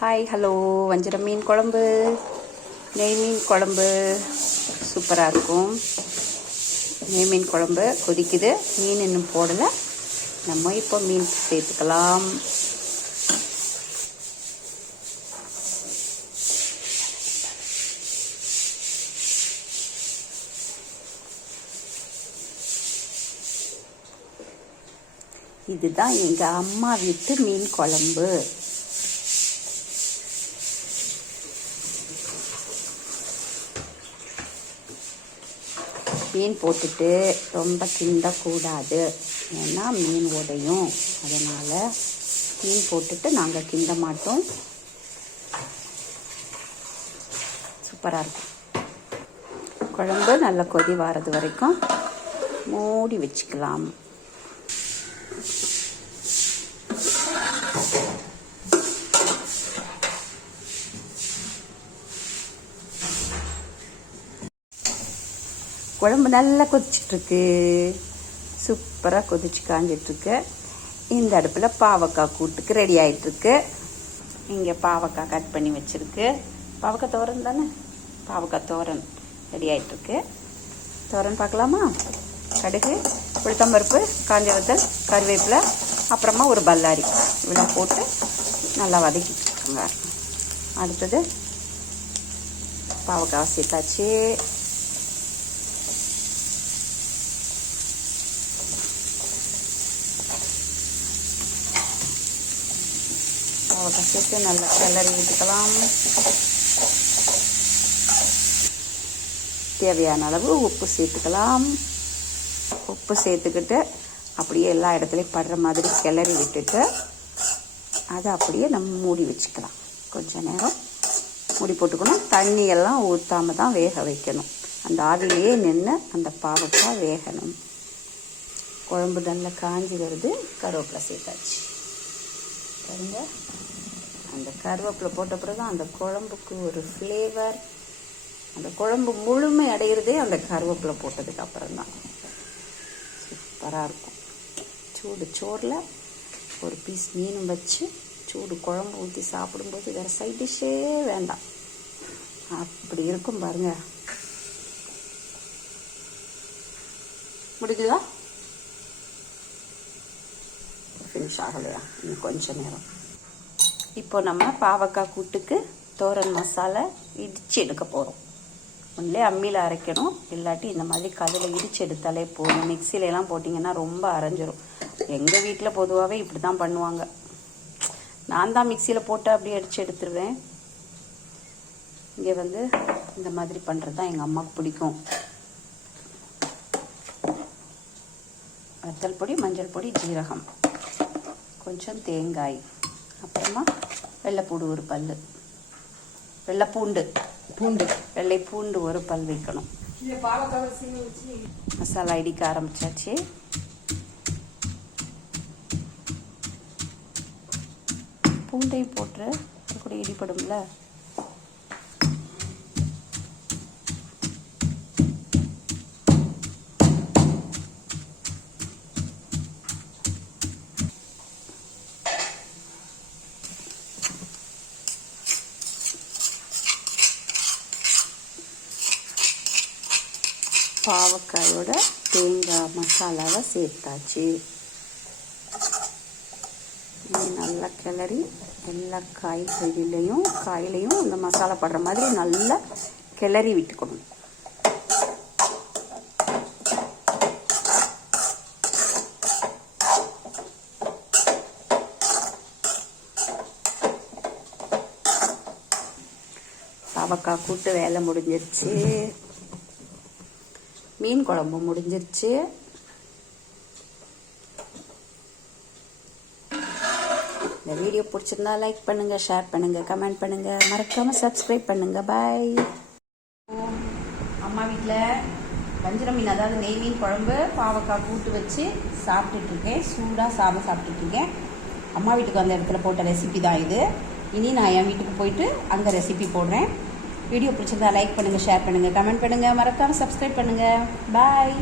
Hi hello. வஞ்சிரம் மீன் குழம்பு, நெய் மீன் குழம்பு சூப்பராக இருக்கும். நெய் மீன் குழம்பு கொதிக்குது, மீன் இன்னும் போடலை. நம்ம இப்போ மீன் சேர்த்துக்கலாம். இதுதான் எங்கள் அம்மா வீட்டு மீன் குழம்பு. மீன் போட்டுட்டு ரொம்ப கிண்டக்கூடாது, ஏன்னா மீன் உடையும். அதனால் மீன் போட்டுட்டு நாங்கள் கிண்ட மாட்டோம். சூப்பராக இருக்கும் குழம்பு. நல்லா கொதி வாரது வரைக்கும் மூடி வச்சுக்கலாம். குழம்பு நல்லா கொதிச்சிட்ருக்கு, சூப்பராக கொதிச்சு காஞ்சிட்ருக்கு. இந்த அடுப்பில் பாவக்காய் கூட்டுக்கு ரெடி ஆகிட்டுருக்கு. இங்கே பாவக்காய் கட் பண்ணி வச்சுருக்கு. பாவக்காய் தோரன் தானே, பாவக்காய் தோரன் ரெடி ஆகிட்டுருக்கு. தோரன் பார்க்கலாமா? கடுகு, உளுத்தம்பருப்பு, காஞ்ச வத்தல், கருவேப்பிலை, அப்புறமா ஒரு பல்லாரி இவ்வளோ போட்டு நல்லா வதக்கிட்டுருக்குங்க. அடுத்தது பாவக்காய் சேர்த்தாச்சு. பாவக்காய் சேர்த்து நல்லா கிளறி விட்டுக்கலாம். தேவையான அளவு உப்பு சேர்த்துக்கலாம். உப்பு சேர்த்துக்கிட்டு அப்படியே எல்லா இடத்துலையும் படுற மாதிரி கிளறி விட்டுட்டு அதை அப்படியே நம்ம மூடி வச்சுக்கலாம். கொஞ்ச நேரம் மூடி போட்டுக்கணும். தண்ணியெல்லாம் ஊற்றாமல் தான் வேக வைக்கணும். அந்த ஆவிலேயே நின்று அந்த பாவக்காய் வேகணும். குழம்பு நல்லா காஞ்சி வருது. கருவேப்பிலை சேர்த்தாச்சு. பாருங்க, அந்த கருவேப்பிலை போட்ட பிறகு அந்த குழம்புக்கு ஒரு ஃப்ளேவர். அந்த குழம்பு முழுமை அடைகிறதே அந்த கருவேப்பிலை போட்டதுக்கு அப்புறம்தான். சூப்பராக இருக்கும். சூடு சோறில் ஒரு பீஸ் மீனும் வச்சு சூடு குழம்பு ஊற்றி சாப்பிடும்போது வேறு சைட் டிஷ்ஷே வேண்டாம். அப்படி இருக்கும் பாருங்க. முடிக்குதா? ஃபினிஷ் ஆகலையா? இன்னும் கொஞ்சம் நேரம். இப்போ நம்ம பாவக்காய் கூட்டுக்கு தோரன் மசாலா இடித்து எடுக்க போகிறோம். ஒன்லே அம்மியில் அரைக்கணும், இல்லாட்டி இந்த மாதிரி கல்லில் இடித்து எடுத்தாலே போதும். மிக்சிலெலாம் போட்டிங்கன்னா ரொம்ப அரைஞ்சிரும். எங்கள் வீட்டில் பொதுவாகவே இப்படி தான் பண்ணுவாங்க. நான் தான் மிக்சியில் போட்டு அப்படியே அடித்து எடுத்துருவேன். இங்கே வந்து இந்த மாதிரி பண்ணுறது தான் எங்கள் அம்மாவுக்கு பிடிக்கும். வத்தல் பொடி, மஞ்சள் பொடி, ஜீரகம், கொஞ்சம் தேங்காய், அப்புறமா வெள்ளைப்பூடு ஒரு பல், வெள்ளை பூண்டு ஒரு பல் வைக்கணும். மசாலா இடிக்க ஆரம்பிச்சாச்சு. பூண்டை போட்டு கூட இடிப்படும்ல. பாவக்காயோட தேங்காய் மசாலாவை சேர்த்தாச்சு. நல்லா கிளறி எல்லா காய்கறிலையும் இந்த மசாலா படுற மாதிரி நல்லா கிளறி விட்டுக்கணும். பாவக்காய் கூட்டு வேலை முடிஞ்சிருச்சு. மீன் குழம்பு முடிஞ்சிருச்சு. இந்த வீடியோ பிடிச்சிருந்தா லைக் பண்ணுங்க, ஷேர் பண்ணுங்க, கமெண்ட் பண்ணுங்க, மறக்காம சப்ஸ்கிரைப் பண்ணுங்க. பாய். அம்மா வீட்டில் வஞ்சிரம் மீன், அதாவது நெய் மீன் குழம்பு பாவக்காய் கூட்டு வச்சு சாப்பிட்டுட்டு இருக்கேன். சூடாக சாப்பிட்டுட்டு இருக்கேன். அம்மா வீட்டுக்கு வந்த இடத்துல போட்ட ரெசிபி தான் இது. இனி நான் என் வீட்டுக்கு போயிட்டு அங்கே ரெசிபி போடுறேன். வீடியோ பிடிச்சிருந்தா லைக் பண்ணுங்கள், ஷேர் பண்ணுங்கள், கமெண்ட் பண்ணுங்கள், மறக்காமல் சப்ஸ்கிரைப் பண்ணுங்கள். பாய்.